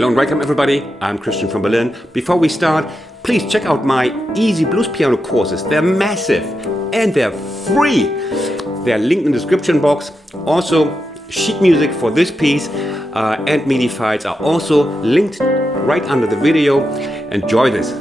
Hello and welcome everybody, I'm Christian from Berlin. Before we start, please check out my easy blues piano courses. They're massive and they're free. They're linked in the description box. Also, sheet music for this piece and MIDI files are also linked right under the video. Enjoy this.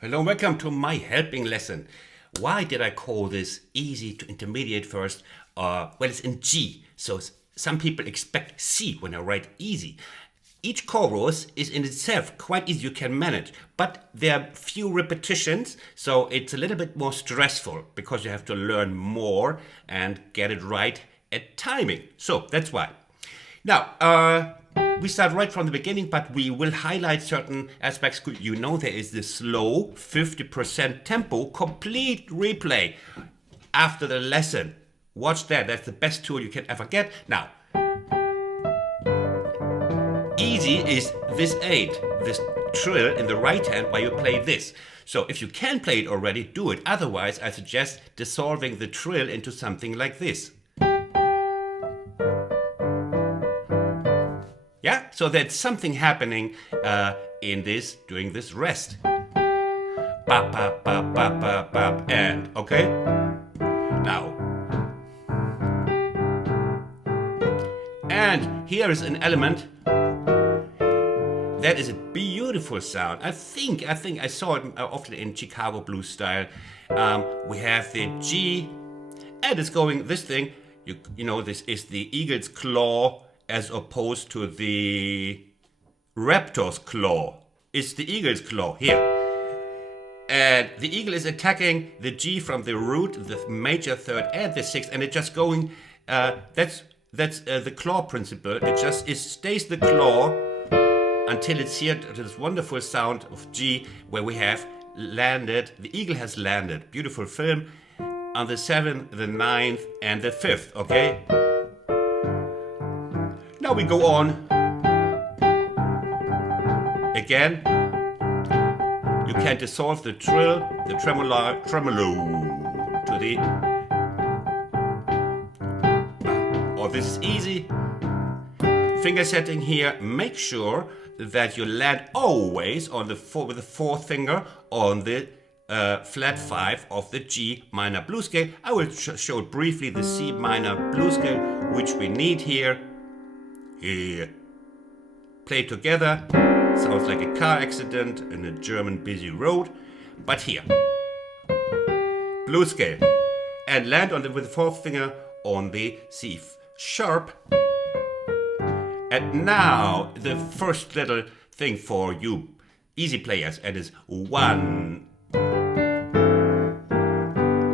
Hello and welcome to my helping lesson. Why did I call this easy to intermediate first? Well, it's in G, so some people expect C when I write easy. Each chorus is in itself quite easy, you can manage, but there are few repetitions, so it's a little bit more stressful because you have to learn more and get it right at timing. So that's why. Now, we start right from the beginning, but we will highlight certain aspects. You know there is this slow 50% tempo complete replay after the lesson. Watch that, that's the best tool you can ever get. Now, easy is this 8, this trill in the right hand while you play this. So if you can play it already, do it. Otherwise, I suggest dissolving the trill into something like this. Yeah, so there's something happening in this during this rest. Bop, bop, bop, bop, bop, bop, and okay. Now, and here is an element That is a beautiful sound. I think I saw it often in Chicago blues style. We have the G, and it's going this thing. You know, this is the eagle's claw as opposed to the raptor's claw. It's the eagle's claw here. And the eagle is attacking the G from the root, the major third, and the sixth, and it's just going. That's the claw principle. It stays the claw until it's here to this wonderful sound of G, where we have landed. The eagle has landed. Beautiful film on the 7th, the 9th, and the 5th. Okay. Now we go on. Again, you can dissolve the trill, the tremolo to the. Oh, this is easy. Finger setting here. Make sure that you land always on with the fourth finger on the flat 5 of the G minor blues scale. I will show briefly the C minor blues scale, which we need here. Here. Play together. Sounds like a car accident in a German busy road. But here. Blues scale. And land with the fourth finger on the C sharp. And now the first little thing for you easy players, and is 1.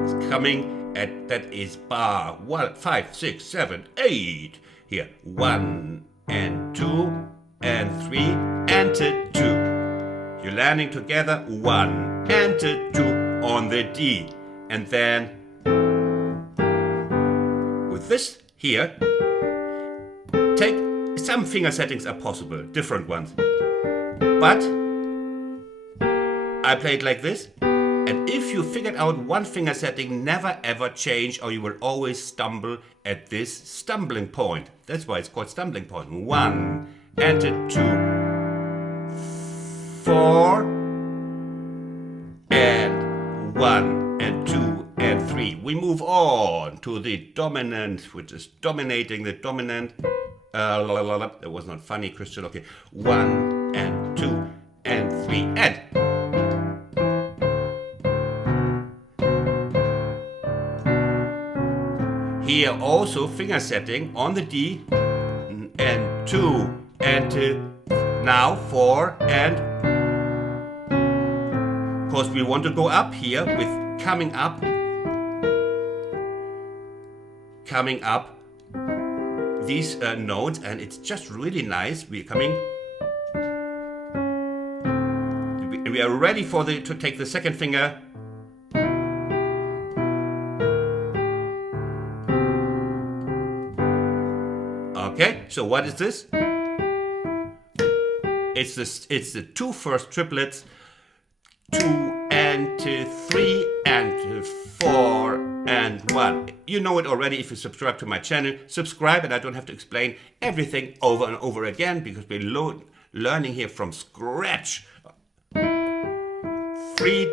It's coming at that is bar 1, 5, 6, 7, 8. Here 1 and 2 and 3 and 2. You're landing together 1 and 2 on the D, and then with this here, take some finger settings are possible, different ones. But I play it like this, and if you figured out one finger setting, never ever change, or you will always stumble at this stumbling point. That's why it's called stumbling point. 1 and 2, 4, and 1 and 2 and 3. We move on to the dominant, which is dominating the dominant. That was not funny, Christian. Okay, 1 and 2 and 3 and. Here also finger setting on the D and 2 and now 4 and. Of course, we want to go up here with coming up. These notes, and it's just really nice. We're coming. We are ready for to take the second finger. Okay, so what is this? It's the 2 first triplets, 2 and 3 and 4 and 1. You know it already if you subscribe to my channel. Subscribe, and I don't have to explain everything over and over again, because we're learning here from scratch. 3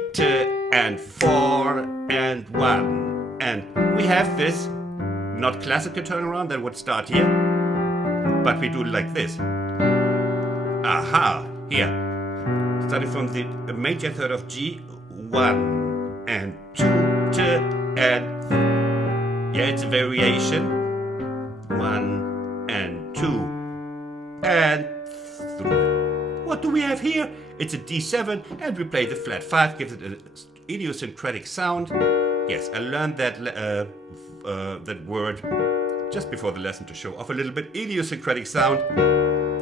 and 4 and 1. And we have this, not classical turnaround, that would start here, but we do it like this. Aha, here. Starting from the major third of G, 1 and 2, and yeah, it's a variation. 1 and 2 and 3. What do we have here? It's a D7, and we play the flat 5, gives it an idiosyncratic sound. Yes, I learned that that word just before the lesson to show off a little bit. Idiosyncratic sound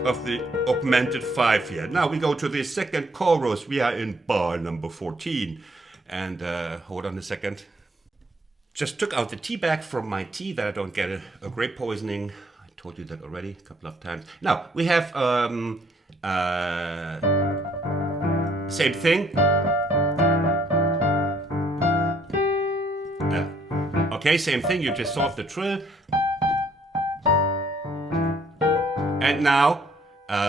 of the augmented 5 here. Now we go to the second chorus. We are in bar number 14. And hold on a second. Just took out the tea bag from my tea, that I don't get a grape poisoning. I told you that already a couple of times. Now we have same thing. Okay, same thing. You just solve the trill. And now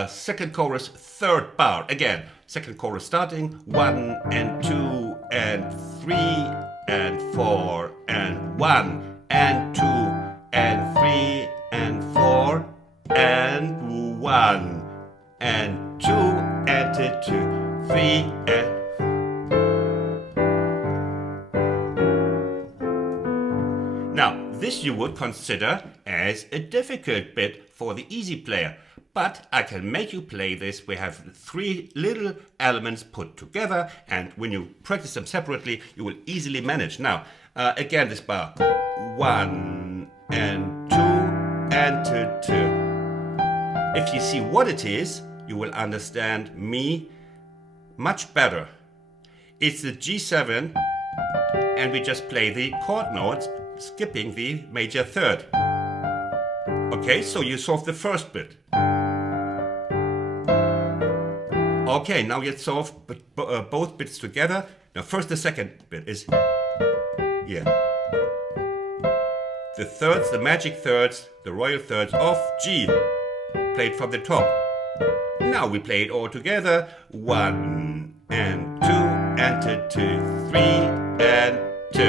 second chorus, third bar. Again, second chorus starting 1 and 2 and 3 and 4 and 1 and 2 and 3 and 4 and 1 and 2 3, and now, this you would consider as a difficult bit for the easy player, but I can make you play this. We have 3 little elements put together, and when you practice them separately, you will easily manage. Now, again, this bar, 1 and 2 and 2. If you see what it is, you will understand me much better. It's the G7, and we just play the chord notes, skipping the major third. Okay, so you solve the first bit. Okay, now you solve both bits together. Now first the second bit is here. The thirds, the magic thirds, the royal thirds of G, played from the top. Now we play it all together. 1 and 2 and 2, 3 and 2.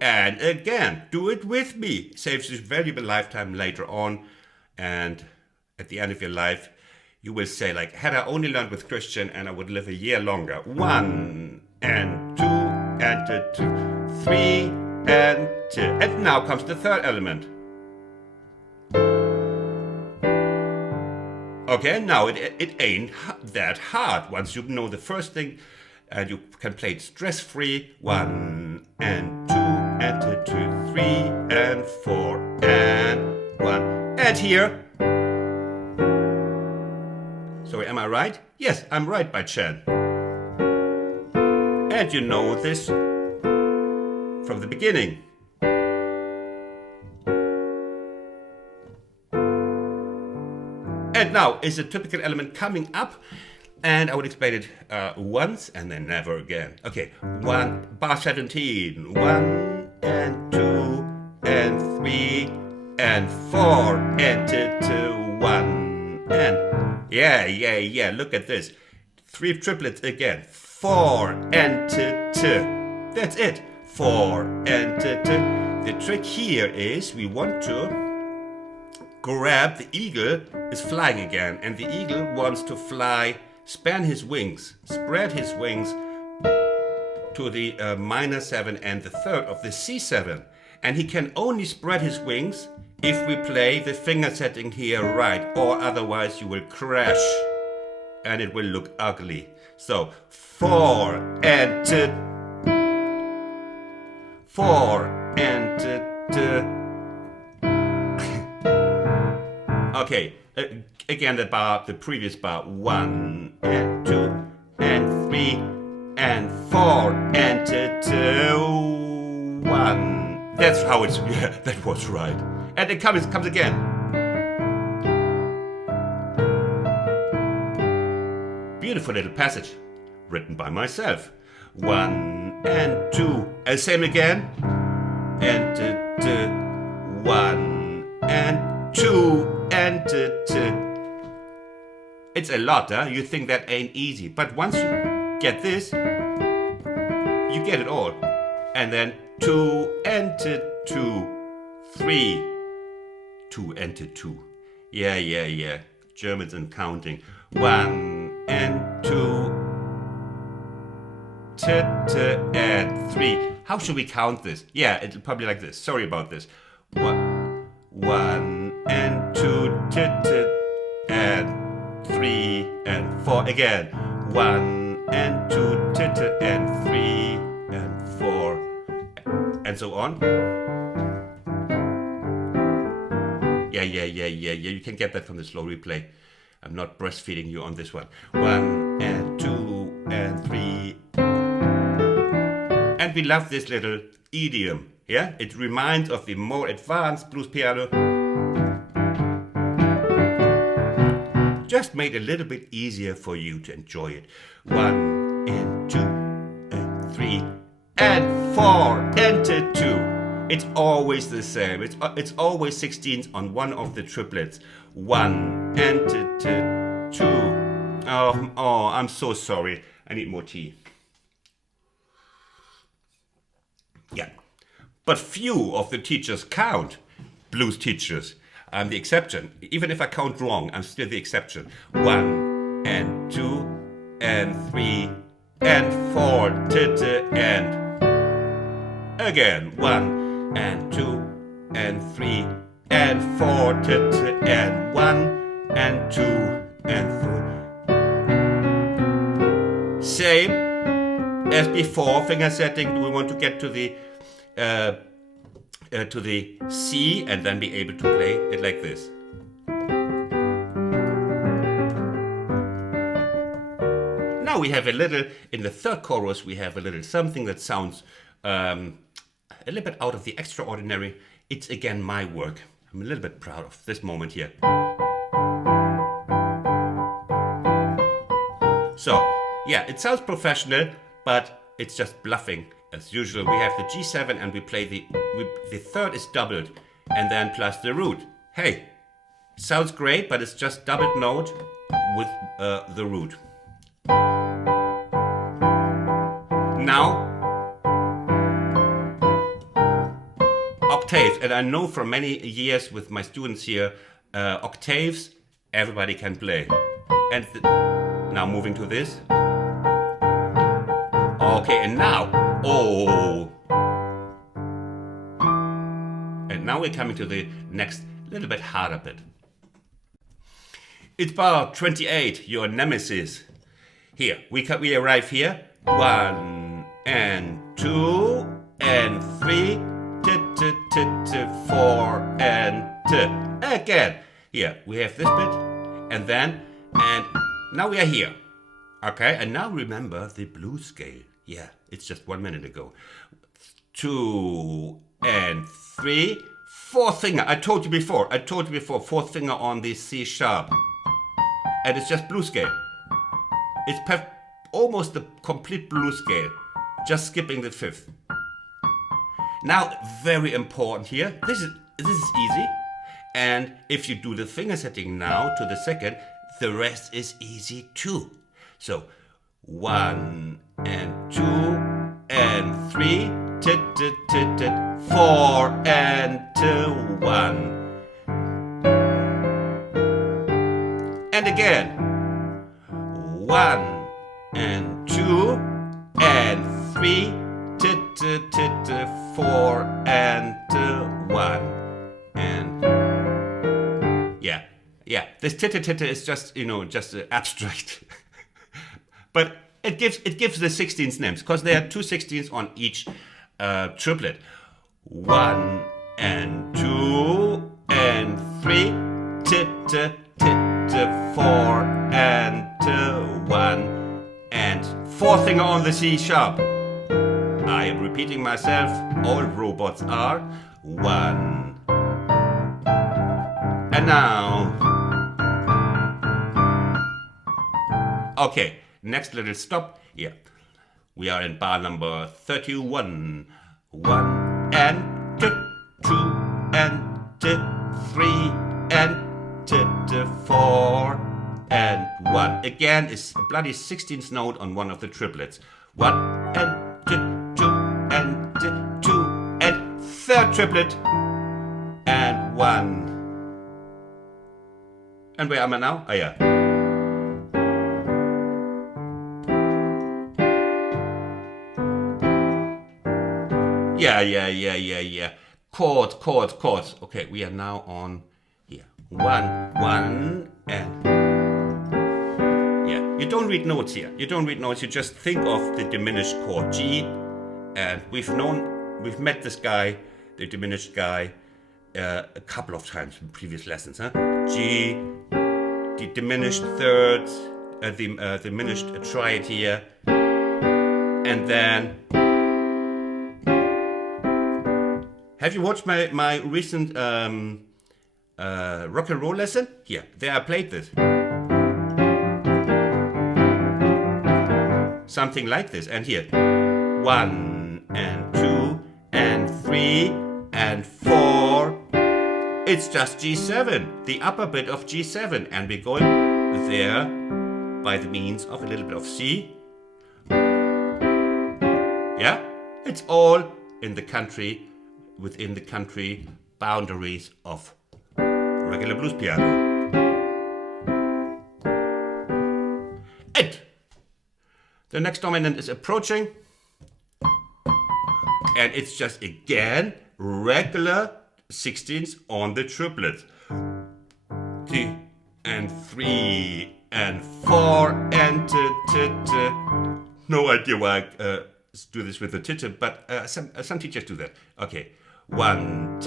And again, do it with me. Saves you valuable lifetime later on. And at the end of your life, you will say, like, had I only learned with Christian and I would live a year longer. 1 and 2 and 2, 3 and 2. And now comes the third element. Okay, now it ain't that hard. Once you know the first thing, and you can play it stress-free. 1 and 2 and 2, 3 and 4 and 1. And here. Sorry, am I right? Yes, I'm right by Chan. And you know this from the beginning. And now is a typical element coming up, and I would explain it once and then never again. Okay, 1, bar 17, 1 and 2 and 3 and 4 and 2, 1 and yeah, look at this. 3 triplets again, 4 and 2. That's it, 4 and 2. The trick here is we want to grab the eagle is flying again, and the eagle wants to fly, span his wings, spread his wings to the minor 7 and the third of the C7. And he can only spread his wings if we play the finger setting here right, or otherwise you will crash and it will look ugly. So 4 and 2, 4 and 2. Okay, again the previous bar, 1 and 2 and 3 and 4 and 2, 1. That's how it's, yeah, that was right. And it comes again. Beautiful little passage, written by myself. 1 and 2, and same again. And 1 and 2 and 2. It's a lot, huh? You think that ain't easy, but once you get this, you get it all. And then 2 and 2, 3, 2 and 2. Yeah. Germans and counting. 1 and 2, and 3. How should we count this? Yeah, it's probably like this. Sorry about this. 1 and 2, and 3 and 4 again. 1 and 2, and 3 and 4, and so on. Yeah. You can get that from the slow replay. I'm not breastfeeding you on this one. 1 and 2 and 3. And we love this little idiom. Yeah, it reminds of the more advanced blues piano. Just made a little bit easier for you to enjoy it. 1 and 2 and 3 and 4 and 2. It's always the same. It's always 16ths on one of the triplets. 1 and 2. Oh, I'm so sorry. I need more tea. Yeah. But few of the teachers count. Blues teachers. I'm the exception. Even if I count wrong, I'm still the exception. 1 and 2 and 3 and 4 and again 1 and 2 and 3 and 4 and 1 and 2 and 3. Same as before, finger setting. We want to get to the C and then be able to play it like this. Now we have a little, in the third chorus, we have a little something that sounds a little bit out of the extraordinary. It's again my work. I'm a little bit proud of this moment here. So, yeah, it sounds professional, but it's just bluffing. As usual, we have the G7 and we play the third is doubled and then plus the root. Hey, sounds great, but it's just doubled note with the root. Now, octaves, and I know from many years with my students here, octaves, everybody can play. And now moving to this. Okay, and now, oh. And now we're coming to the next little bit harder bit. It's bar 28, your nemesis. Here, we arrive here. 1 and 2 and 3, 4 and again. Here, we have this bit, and then, and now we are here. Okay, and now remember the blues scale. Yeah, it's just 1 minute ago. 2 and 3, fourth finger. I told you before, fourth finger on the C sharp. And it's just blues scale. It's almost the complete blues scale, just skipping the fifth. Now, very important here, this is easy. And if you do the finger setting now to the second, the rest is easy too. So 1 and 2 and 3, 4 and 1. And again, 1 and 2 and 3, 4 and 1. And yeah, this is just, just abstract. But it gives the 16th names, because there are 2 16ths on each triplet. 1 and 2 and 3, 4 and 1, and fourth finger on the C sharp. I am repeating myself, all robots are. 1. And now. Okay, next little stop. Yeah. We are in bar number 31. 1 and 2 and 3 and 4 and 1. Again, it's a bloody 16th note on one of the triplets. 1 and 2 and 2 and third triplet and 1. And where am I now? Oh yeah. Yeah. Chords. Okay, we are now on here. 1, and yeah. You don't read notes here. You just think of the diminished chord G, and we've met this guy, the diminished guy, a couple of times in previous lessons. G, the diminished third, the diminished triad here, and then. Have you watched my recent rock and roll lesson? Here, there I played this. Something like this. And here, 1 and 2 and 3 and 4. It's just G7, the upper bit of G7. And we're going there by the means of a little bit of C. Yeah? It's all in the country, within the country boundaries of regular blues piano. And The next dominant is approaching. And it's just again regular 16ths on the triplets. 2 and 3 and 4 and no idea why I do this with the titter, but some teachers do that. Okay, 1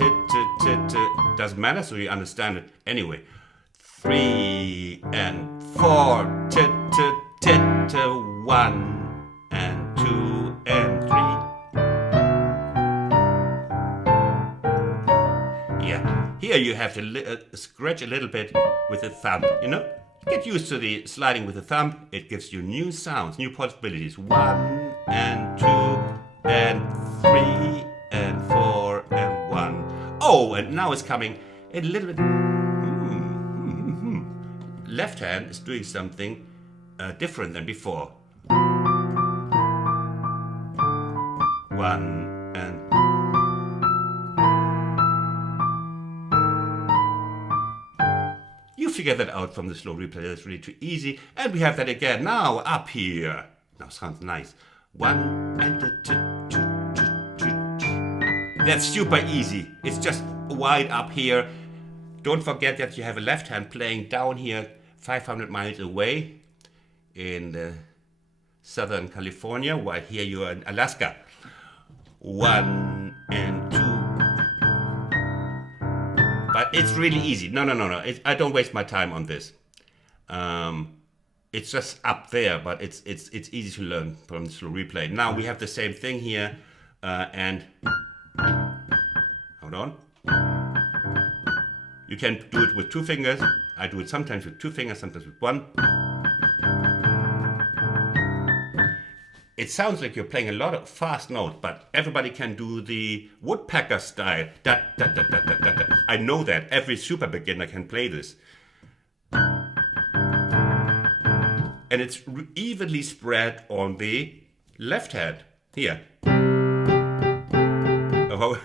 doesn't matter, so you understand it anyway. 3 and 4 1 and 2 and 3. Here you have to scratch a little bit with the thumb, you know? Get used to the sliding with the thumb. It gives you new sounds, new possibilities. 1 and 2 and 3 and 4 and 1. Oh, and now it's coming a little bit. Left hand is doing something different than before. 1 and you figure that out from the slow replay. That's really too easy. And we have that again. Now up here. Now sounds nice. 1 and the 2. That's super easy. It's just wide up here. Don't forget that you have a left hand playing down here 500 miles away in Southern California, while here you are in Alaska. 1 and 2. But it's really easy. No. I don't waste my time on this. It's just up there, but it's easy to learn from the slow replay. Now we have the same thing here, and hold on. You can do it with 2 fingers. I do it sometimes with 2 fingers, sometimes with 1. It sounds like you're playing a lot of fast notes, but everybody can do the woodpecker style. Da, da, da, da, da, da, da. I know that. Every super beginner can play this. And it's evenly spread on the left hand. Here. Oh.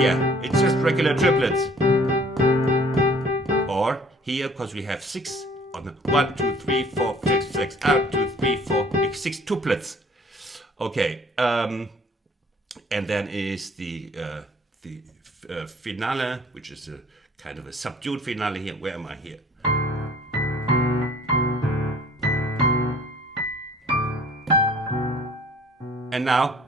Yeah, it's just regular triplets. Or here, because we have 6 on the 1, 2, 3, 4, 5, 6, 1, 2, 3, 4, 6 tuplets. Okay, and then is the finale, which is a kind of a subdued finale here. Where am I here? And now,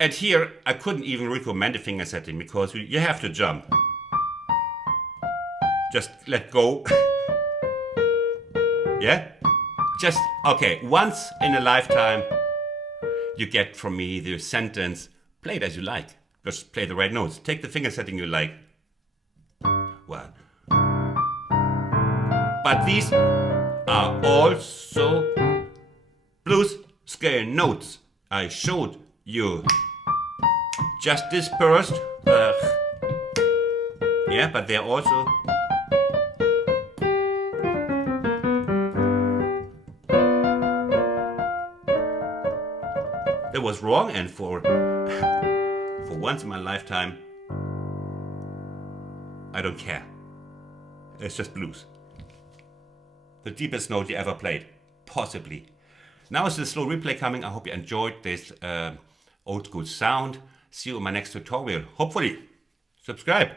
and here I couldn't even recommend a finger setting because you have to jump. Just let go. Yeah? Just, okay, once in a lifetime you get from me the sentence, play it as you like. Just play the right notes. Take the finger setting you like. 1. But these are also blues scale notes I showed you. Just dispersed. Yeah, but they're also that was wrong, and for once in my lifetime I don't care. It's just blues. The deepest note you ever played, possibly. Now is the slow replay coming. I hope you enjoyed this old school sound. See you in my next tutorial. Hopefully. Subscribe.